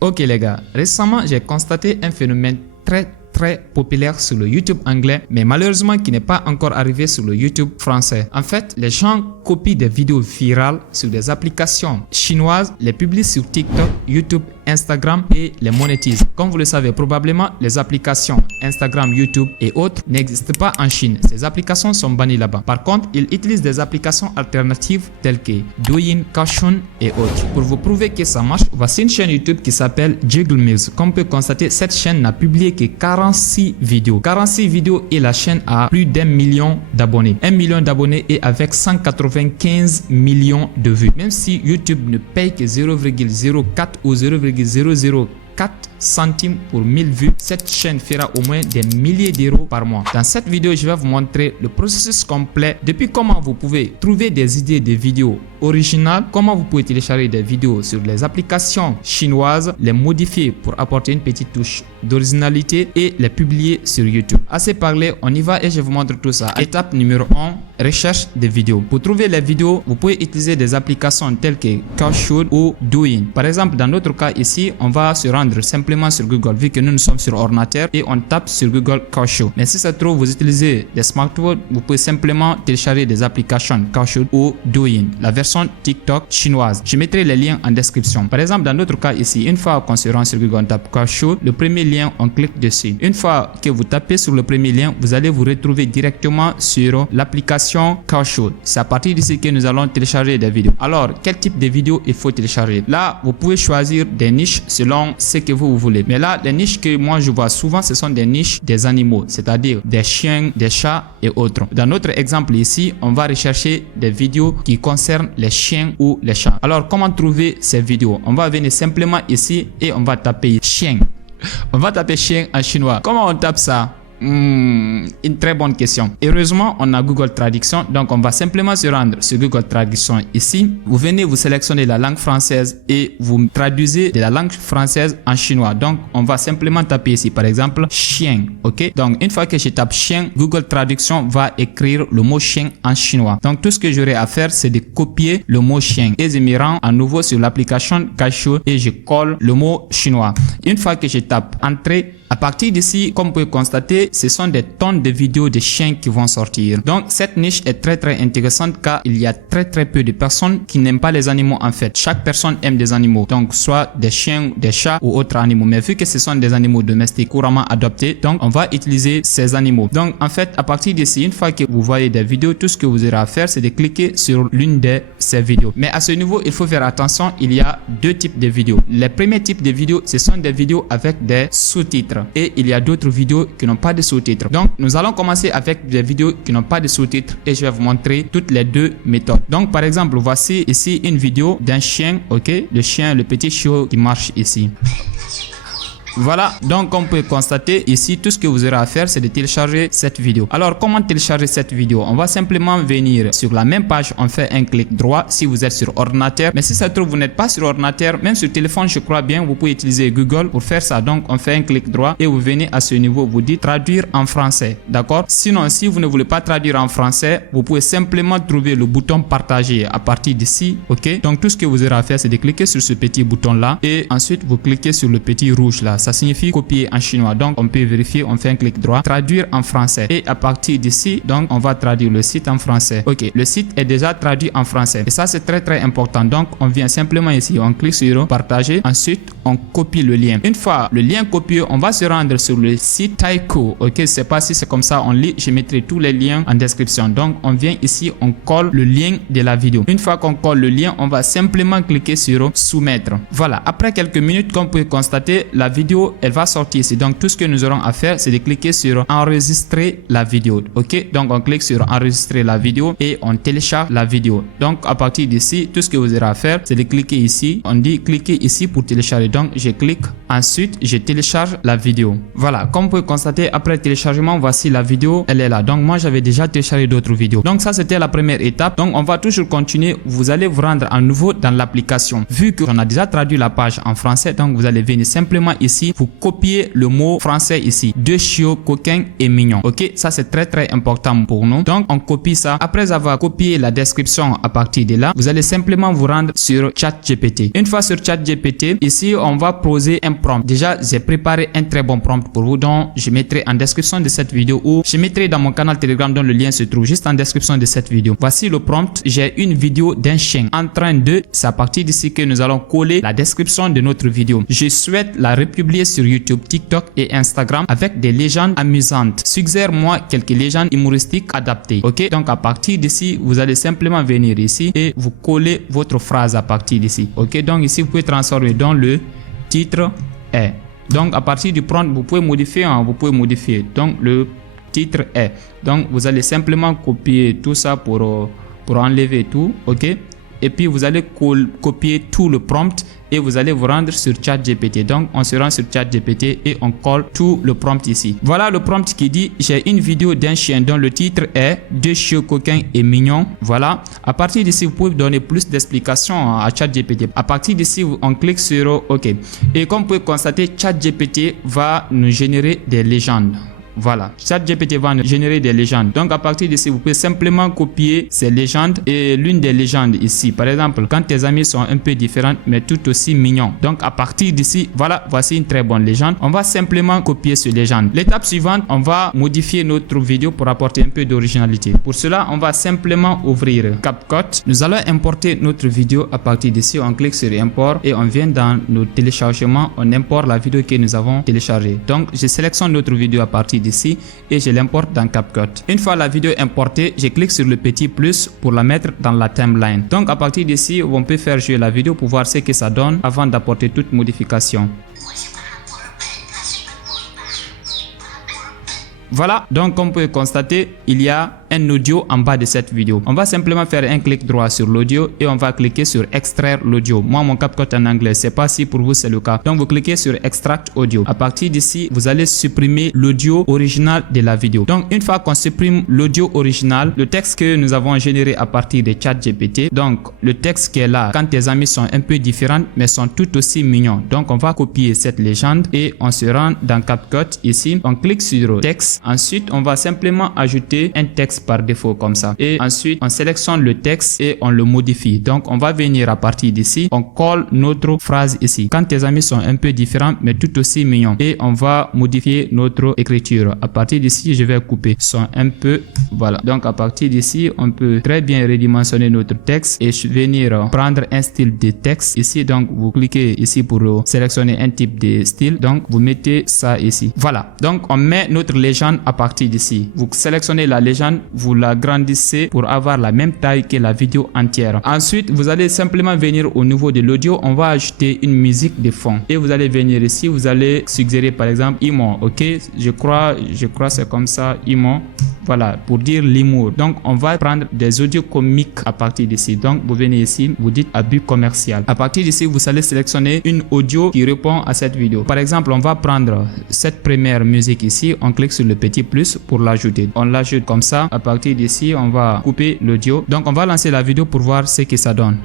Ok les gars, récemment j'ai constaté un phénomène très populaire sur le YouTube anglais, mais malheureusement qui n'est pas encore arrivé sur le YouTube français. En fait, les gens copient des vidéos virales sur des applications chinoises, les publient sur TikTok, YouTube, Instagram et les monétisent. Comme vous le savez, probablement les applications Instagram, YouTube et autres n'existent pas en Chine. Ces applications sont bannies là-bas. Par contre, ils utilisent des applications alternatives telles que Douyin, Kaohsiung et autres. Pour vous prouver que ça marche, voici une chaîne YouTube qui s'appelle Jiggle Mills. Comme on peut constater, cette chaîne n'a publié que 46 vidéos. 46 vidéos et la chaîne a plus d'1 million d'abonnés. 1 million d'abonnés et avec 195 millions de vues. Même si YouTube ne paye que 0,04 ou 0,004 centimes pour 1000 vues, cette chaîne fera au moins des milliers d'euros par mois. Dans cette vidéo, je vais vous montrer le processus complet depuis comment vous pouvez trouver des idées de vidéos originales, comment vous pouvez télécharger des vidéos sur les applications chinoises, les modifier pour apporter une petite touche d'originalité et les publier sur YouTube. Assez parlé, on y va et je vous montre tout ça. Étape numéro 1, recherche des vidéos. Pour trouver les vidéos, vous pouvez utiliser des applications telles que Kaohsiung ou Douyin. Par exemple, dans notre cas ici, on va se rendre simplement sur Google vu que nous sommes sur ordinateur et on tape sur Google Kaohsiung. Mais si ça se trouve, vous utilisez des smartphones, vous pouvez simplement télécharger des applications Kaohsiung ou Douyin, la version TikTok chinoise. Je mettrai les liens en description. Par exemple, dans notre cas ici, une fois qu'on se rend sur Google, on tape Kaohsiung, le premier lien, on clique dessus. Une fois que vous tapez sur le premier lien, vous allez vous retrouver directement sur l'application Kaohsiung. C'est à partir d'ici que nous allons télécharger des vidéos. Alors, quel type de vidéos il faut télécharger? Là, vous pouvez choisir des niches selon ce que vous voulez. Mais là, les niches que moi je vois souvent, ce sont des niches des animaux, c'est-à-dire des chiens, des chats et autres. Dans notre exemple ici, on va rechercher des vidéos qui concernent les chiens ou les chats. Alors, comment trouver ces vidéos? On va venir simplement ici et on va taper chien. On va taper chien en chinois. Comment on tape ça? Une très bonne question. Heureusement, on a Google Traduction, donc on va simplement se rendre sur Google Traduction ici. Vous venez, vous sélectionnez la langue française et vous traduisez de la langue française en chinois. Donc, on va simplement taper ici, par exemple, chien. Ok? Donc, une fois que je tape chien, Google Traduction va écrire le mot chien en chinois. Donc, tout ce que j'aurai à faire, c'est de copier le mot chien et je me rends à nouveau sur l'application Kaohsiung et je colle le mot chinois. Une fois que je tape entrée, à partir d'ici, comme vous pouvez constater, ce sont des tonnes de vidéos de chiens qui vont sortir. Donc, cette niche est très intéressante car il y a très peu de personnes qui n'aiment pas les animaux en fait. Chaque personne aime des animaux. Donc, soit des chiens, des chats ou autres animaux. Mais vu que ce sont des animaux domestiques couramment adoptés, donc on va utiliser ces animaux. Donc, en fait, à partir d'ici, une fois que vous voyez des vidéos, tout ce que vous aurez à faire, c'est de cliquer sur l'une de ces vidéos. Mais à ce niveau, il faut faire attention, il y a deux types de vidéos. Les premiers types de vidéos, ce sont des vidéos avec des sous-titres. Et il y a d'autres vidéos qui n'ont pas de sous-titres. Donc, nous allons commencer avec des vidéos qui n'ont pas de sous-titres et je vais vous montrer toutes les deux méthodes. Donc, par exemple, voici ici une vidéo d'un chien, ok? Le chien, le petit chiot qui marche ici. Voilà, donc on peut constater ici, tout ce que vous aurez à faire, c'est de télécharger cette vidéo. Alors, comment télécharger cette vidéo? On va simplement venir sur la même page, on fait un clic droit si vous êtes sur ordinateur. Mais si ça se trouve, vous n'êtes pas sur ordinateur, même sur téléphone, je crois bien, vous pouvez utiliser Google pour faire ça. Donc, on fait un clic droit et vous venez à ce niveau, vous dites traduire en français, d'accord? Sinon, si vous ne voulez pas traduire en français, vous pouvez simplement trouver le bouton partager à partir d'ici, ok? Donc, tout ce que vous aurez à faire, c'est de cliquer sur ce petit bouton-là et ensuite, vous cliquez sur le petit rouge là. Ça signifie copier en chinois. Donc, on peut vérifier, on fait un clic droit, traduire en français. Et à partir d'ici, donc, on va traduire le site en français. Ok, le site est déjà traduit en français. Et ça, c'est très important. Donc, on vient simplement ici, on clique sur partager. Ensuite, on copie le lien. Une fois le lien copié, on va se rendre sur le site Taiko. Ok, je sais pas si c'est comme ça, on lit. Je mettrai tous les liens en description. Donc, on vient ici, on colle le lien de la vidéo. Une fois qu'on colle le lien, on va simplement cliquer sur soumettre. Voilà, après quelques minutes, comme vous pouvez constater, la vidéo elle va sortir ici. Donc, tout ce que nous aurons à faire, c'est de cliquer sur enregistrer la vidéo. Ok, donc on clique sur enregistrer la vidéo et on télécharge la vidéo. Donc, à partir d'ici, tout ce que vous aurez à faire, c'est de cliquer ici. On dit cliquer ici pour télécharger. Donc, je clique. Ensuite, je télécharge la vidéo. Voilà, comme vous pouvez constater, après le téléchargement, voici la vidéo. Elle est là. Donc, moi, j'avais déjà téléchargé d'autres vidéos. Donc, ça, c'était la première étape. Donc, on va toujours continuer. Vous allez vous rendre à nouveau dans l'application. Vu qu'on a déjà traduit la page en français, donc vous allez venir simplement ici d'ici, vous copiez le mot français ici. Deux chiots coquins et mignons. Ok, ça c'est très important pour nous. Donc on copie ça. Après avoir copié la description à partir de là, vous allez simplement vous rendre sur ChatGPT. Une fois sur ChatGPT, ici on va poser un prompt. Déjà, j'ai préparé un très bon prompt pour vous, dont je mettrai en description de cette vidéo, ou je mettrai dans mon canal Telegram dont le lien se trouve juste en description de cette vidéo. Voici le prompt. J'ai une vidéo d'un chien en train de... C'est à partir d'ici que nous allons coller la description de notre vidéo. Je souhaite la republier sur YouTube, TikTok et Instagram avec des légendes amusantes. Suggère-moi quelques légendes humoristiques adaptées. Ok, donc à partir d'ici, vous allez simplement venir ici et vous collez votre phrase à partir d'ici. Ok, donc ici vous pouvez transformer dans le titre est. Donc à partir du prompt, vous pouvez modifier, vous pouvez modifier. Donc le titre est. Donc vous allez simplement copier tout ça pour enlever tout. Ok, et puis vous allez copier tout le prompt et vous allez vous rendre sur ChatGPT. Donc on se rend sur ChatGPT et on colle tout le prompt ici. Voilà le prompt qui dit: j'ai une vidéo d'un chien dont le titre est deux chiots coquins et mignons. Voilà. À partir d'ici, vous pouvez donner plus d'explications à ChatGPT. À partir d'ici, on clique sur OK. Et comme vous pouvez constater, ChatGPT va nous générer des légendes. Voilà, ChatGPT va générer des légendes. Donc à partir d'ici, vous pouvez simplement copier ces légendes. Et l'une des légendes ici, par exemple, quand tes amis sont un peu différents mais tout aussi mignons. Donc à partir d'ici, voilà, voici une très bonne légende. On va simplement copier cette légende. L'étape suivante, on va modifier notre vidéo pour apporter un peu d'originalité. Pour cela, on va simplement ouvrir CapCut. Nous allons importer notre vidéo à partir d'ici. On clique sur import et on vient dans nos téléchargements. On importe la vidéo que nous avons téléchargée. Donc je sélectionne notre vidéo à partir d'ici et je l'importe dans CapCut. Une fois la vidéo importée, je clique sur le petit plus pour la mettre dans la timeline. Donc à partir d'ici, on peut faire jouer la vidéo pour voir ce que ça donne avant d'apporter toute modification. Voilà, donc comme vous pouvez constater, il y a un audio en bas de cette vidéo. On va simplement faire un clic droit sur l'audio et on va cliquer sur extraire l'audio. Moi, mon CapCut en anglais, c'est pas si pour vous c'est le cas. Donc vous cliquez sur extract audio. À partir d'ici, vous allez supprimer l'audio original de la vidéo. Donc une fois qu'on supprime l'audio original, le texte que nous avons généré à partir de ChatGPT, donc le texte qui est là, quand tes amis sont un peu différents mais sont tout aussi mignons. Donc on va copier cette légende et on se rend dans CapCut ici. On clique sur texte. Ensuite, on va simplement ajouter un texte par défaut comme ça. Et ensuite, on sélectionne le texte et on le modifie. Donc, on va venir à partir d'ici. On colle notre phrase ici. Quand tes amis sont un peu différents mais tout aussi mignons. Et on va modifier notre écriture. À partir d'ici, je vais couper. Sont un peu... Voilà. Donc, à partir d'ici, on peut très bien redimensionner notre texte et venir prendre un style de texte ici. Donc, vous cliquez ici pour sélectionner un type de style. Donc, vous mettez ça ici. Voilà. Donc, on met notre légende à partir d'ici. Vous sélectionnez la légende, vous l'agrandissez pour avoir la même taille que la vidéo entière. Ensuite, vous allez simplement venir au niveau de l'audio. On va ajouter une musique de fond. Et vous allez venir ici, vous allez suggérer par exemple Imo. Ok, je crois c'est comme ça, Imo. Voilà, pour dire l'humour. Donc, on va prendre des audios comiques à partir d'ici. Donc, vous venez ici, vous dites abus commercial. À partir d'ici, vous allez sélectionner une audio qui répond à cette vidéo. Par exemple, on va prendre cette première musique ici. On clique sur le petit plus pour l'ajouter. On l'ajoute comme ça. À partir d'ici, on va couper l'audio. Donc, on va lancer la vidéo pour voir ce que ça donne.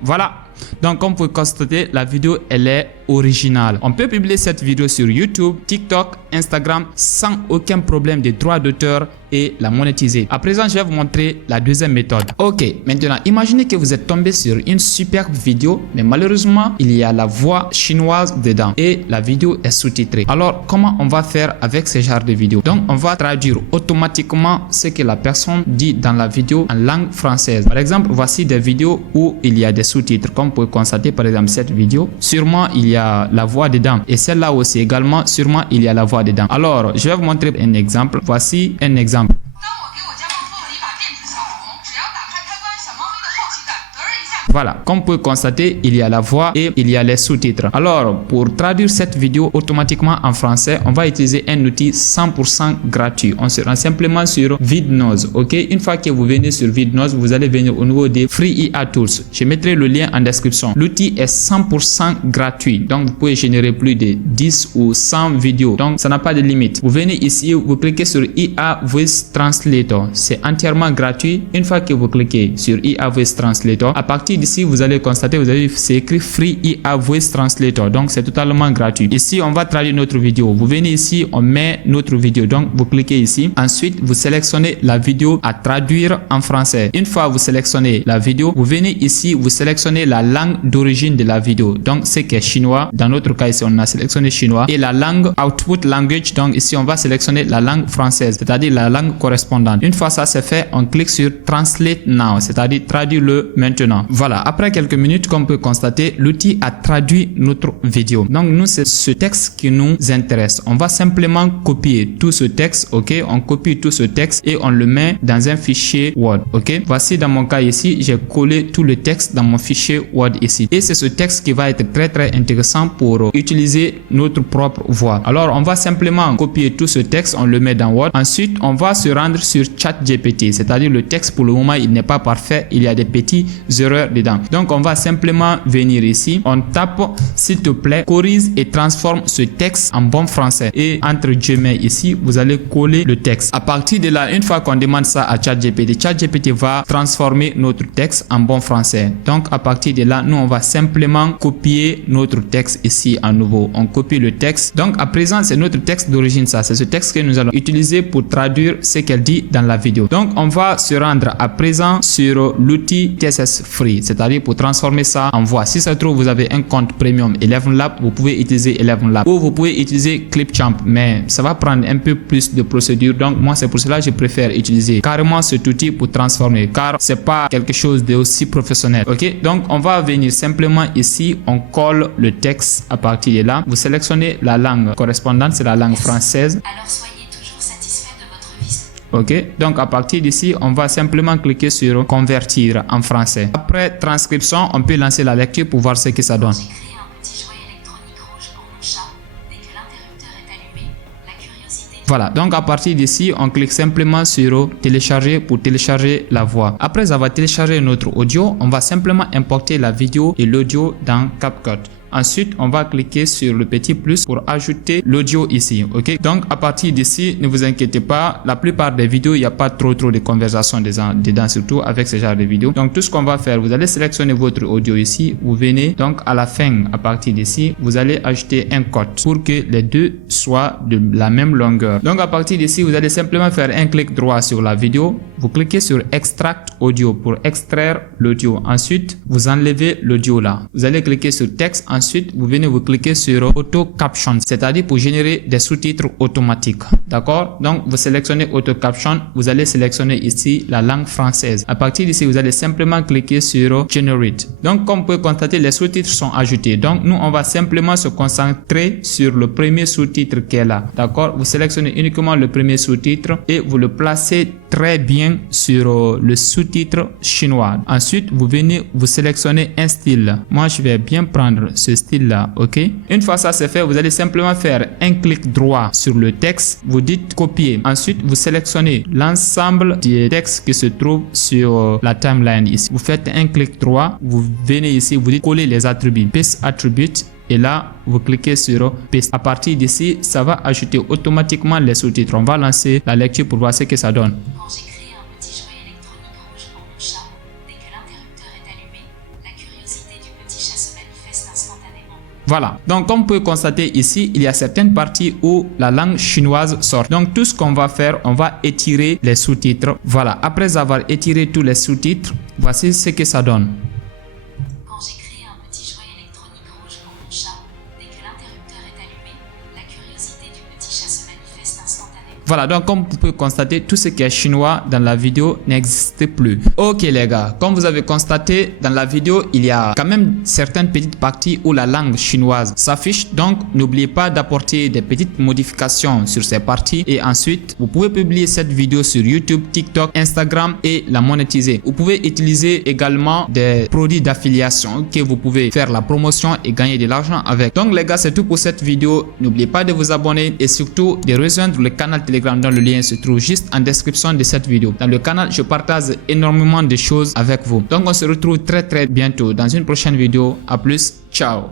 Voilà. Donc, comme vous pouvez constater, la vidéo, elle est originale. On peut publier cette vidéo sur YouTube, TikTok, Instagram sans aucun problème de droit d'auteur et la monétiser. À présent, je vais vous montrer la deuxième méthode. Ok, maintenant, imaginez que vous êtes tombé sur une superbe vidéo, mais malheureusement, il y a la voix chinoise dedans et la vidéo est sous-titrée. Alors, comment on va faire avec ce genre de vidéo? Donc, on va traduire automatiquement ce que la personne dit dans la vidéo en langue française. Par exemple, voici des vidéos où il y a des sous-titres. Comme vous pouvez constater, par exemple, cette vidéo, sûrement, il y a la voix dedans. Et celle-là aussi, également, sûrement, il y a la voix dedans. Alors, je vais vous montrer un exemple. Voici un exemple. Voilà, comme vous pouvez constater, il y a la voix et il y a les sous-titres. Alors, pour traduire cette vidéo automatiquement en français, on va utiliser un outil 100% gratuit. On se rend simplement sur Vidnose. Ok, une fois que vous venez sur Vidnose, vous allez venir au niveau des Free IA Tools. Je mettrai le lien en description. L'outil est 100% gratuit. Donc, vous pouvez générer plus de 10 ou 100 vidéos. Donc, ça n'a pas de limite. Vous venez ici, vous cliquez sur IA Voice Translator. C'est entièrement gratuit. Une fois que vous cliquez sur IA Voice Translator, à partir d'ici, vous allez constater, vous avez c'est écrit Free IA Voice Translator. Donc, c'est totalement gratuit. Ici, on va traduire notre vidéo. Vous venez ici, on met notre vidéo. Donc, vous cliquez ici. Ensuite, vous sélectionnez la vidéo à traduire en français. Une fois vous sélectionnez la vidéo, vous venez ici, vous sélectionnez la langue d'origine de la vidéo. Donc, c'est qui est chinois. Dans notre cas ici, on a sélectionné chinois. Et la langue output language. Donc, ici, on va sélectionner la langue française, c'est-à-dire la langue correspondante. Une fois ça c'est fait, on clique sur Translate Now, c'est-à-dire traduire-le maintenant. Voilà, après quelques minutes, comme on peut constater, l'outil a traduit notre vidéo. Donc, nous, c'est ce texte qui nous intéresse. On va simplement copier tout ce texte, ok? On copie tout ce texte et on le met dans un fichier Word, ok? Voici dans mon cas ici, j'ai collé tout le texte dans mon fichier Word ici. Et c'est ce texte qui va être très intéressant pour utiliser notre propre voix. Alors, on va simplement copier tout ce texte, on le met dans Word. Ensuite, on va se rendre sur ChatGPT, c'est-à-dire le texte pour le moment, il n'est pas parfait, il y a des petites erreurs dedans. Donc, on va simplement venir ici, on tape s'il te plaît, corrige et transforme ce texte en bon français. Et entre guillemets ici, vous allez coller le texte. À partir de là, une fois qu'on demande ça à ChatGPT, ChatGPT va transformer notre texte en bon français. Donc, à partir de là, nous, on va simplement copier notre texte ici à nouveau. On copie le texte. Donc, à présent, c'est notre texte d'origine, ça. C'est ce texte que nous allons utiliser pour traduire ce qu'elle dit dans la vidéo. Donc, on va se rendre à présent sur l'outil TSS Free, c'est-à-dire pour transformer ça en voix. Si ça se trouve, vous avez un compte premium ElevenLab, vous pouvez utiliser ElevenLab ou vous pouvez utiliser Clipchamp, mais ça va prendre un peu plus de procédure. Donc, moi, c'est pour cela que je préfère utiliser carrément cet outil pour transformer, car c'est pas quelque chose de aussi professionnel. Ok, donc on va venir simplement ici, on colle le texte. À partir de là, vous sélectionnez la langue correspondante, c'est la langue française. Alors soyez toujours satisfait de votre vie. Ok, donc à partir d'ici, on va simplement cliquer sur convertir en français. Après transcription, on peut lancer la lecture pour voir ce que ça donne. J'ai créé un petit jouet électronique rouge pour mon chat. Dès que l'interrupteur est allumé, la curiosité... Voilà, donc à partir d'ici, on clique simplement sur télécharger pour télécharger la voix. Après avoir téléchargé notre audio, on va simplement importer la vidéo et l'audio dans CapCut. Ensuite, on va cliquer sur le petit plus pour ajouter l'audio ici. Ok, donc à partir d'ici, ne vous inquiétez pas, la plupart des vidéos, il n'y a pas trop de conversation dedans, surtout avec ce genre de vidéos. Donc tout ce qu'on va faire, vous allez sélectionner votre audio ici, vous venez donc à la fin, à partir d'ici, vous allez ajouter un code pour que les deux soient de la même longueur. Donc à partir d'ici, vous allez simplement faire un clic droit sur la vidéo, vous cliquez sur Extract Audio pour extraire l'audio. Ensuite, vous enlevez l'audio là. Vous allez cliquer sur Texte. Ensuite, vous venez vous cliquer sur Auto Caption, c'est-à-dire pour générer des sous-titres automatiques. D'accord? Donc, vous sélectionnez Auto Caption. Vous allez sélectionner ici la langue française. À partir d'ici, vous allez simplement cliquer sur Generate. Donc, comme vous pouvez constater, les sous-titres sont ajoutés. Donc, nous, on va simplement se concentrer sur le premier sous-titre qui est là. D'accord? Vous sélectionnez uniquement le premier sous-titre et vous le placez très bien sur le sous-titre chinois. Ensuite, vous venez vous sélectionner un style. Moi, je vais bien prendre ce style-là, ok? Une fois ça c'est fait, vous allez simplement faire un clic droit sur le texte. Vous dites copier. Ensuite, vous sélectionnez l'ensemble des textes qui se trouvent sur la timeline ici. Vous faites un clic droit. Vous venez ici, vous dites coller les attributs. Paste attribute. Et là, vous cliquez sur Paste. À partir d'ici, ça va ajouter automatiquement les sous-titres. On va lancer la lecture pour voir ce que ça donne. Quand j'ai créé un petit jouet électronique rouge pour mon chat, dès que l'interrupteur est allumé, la curiosité du petit chat se manifeste instantanément. Voilà, donc comme vous pouvez constater ici, il y a certaines parties où la langue chinoise sort. Donc tout ce qu'on va faire, on va étirer les sous-titres. Voilà, après avoir étiré tous les sous-titres, voici ce que ça donne. Quand j'ai créé un petit jouet électronique rouge pour mon chat, dès que l'interrupteur est allumé, la curiosité du petit chat se manifeste instantanément. Voilà, donc comme vous pouvez constater, tout ce qui est chinois dans la vidéo n'existe plus. Ok les gars, comme vous avez constaté, dans la vidéo, il y a quand même certaines petites parties où la langue chinoise s'affiche. Donc, n'oubliez pas d'apporter des petites modifications sur ces parties. Et ensuite, vous pouvez publier cette vidéo sur YouTube, TikTok, Instagram et la monétiser. Vous pouvez utiliser également des produits d'affiliation que vous pouvez faire la promotion et gagner de l'argent avec. Donc les gars, c'est tout pour cette vidéo. N'oubliez pas de vous abonner et surtout de rejoindre le canal Telegram dont le lien se trouve juste en description de cette vidéo. Dans le canal, je partage énormément de choses avec vous. Donc on se retrouve très bientôt dans une prochaine vidéo. À plus, ciao.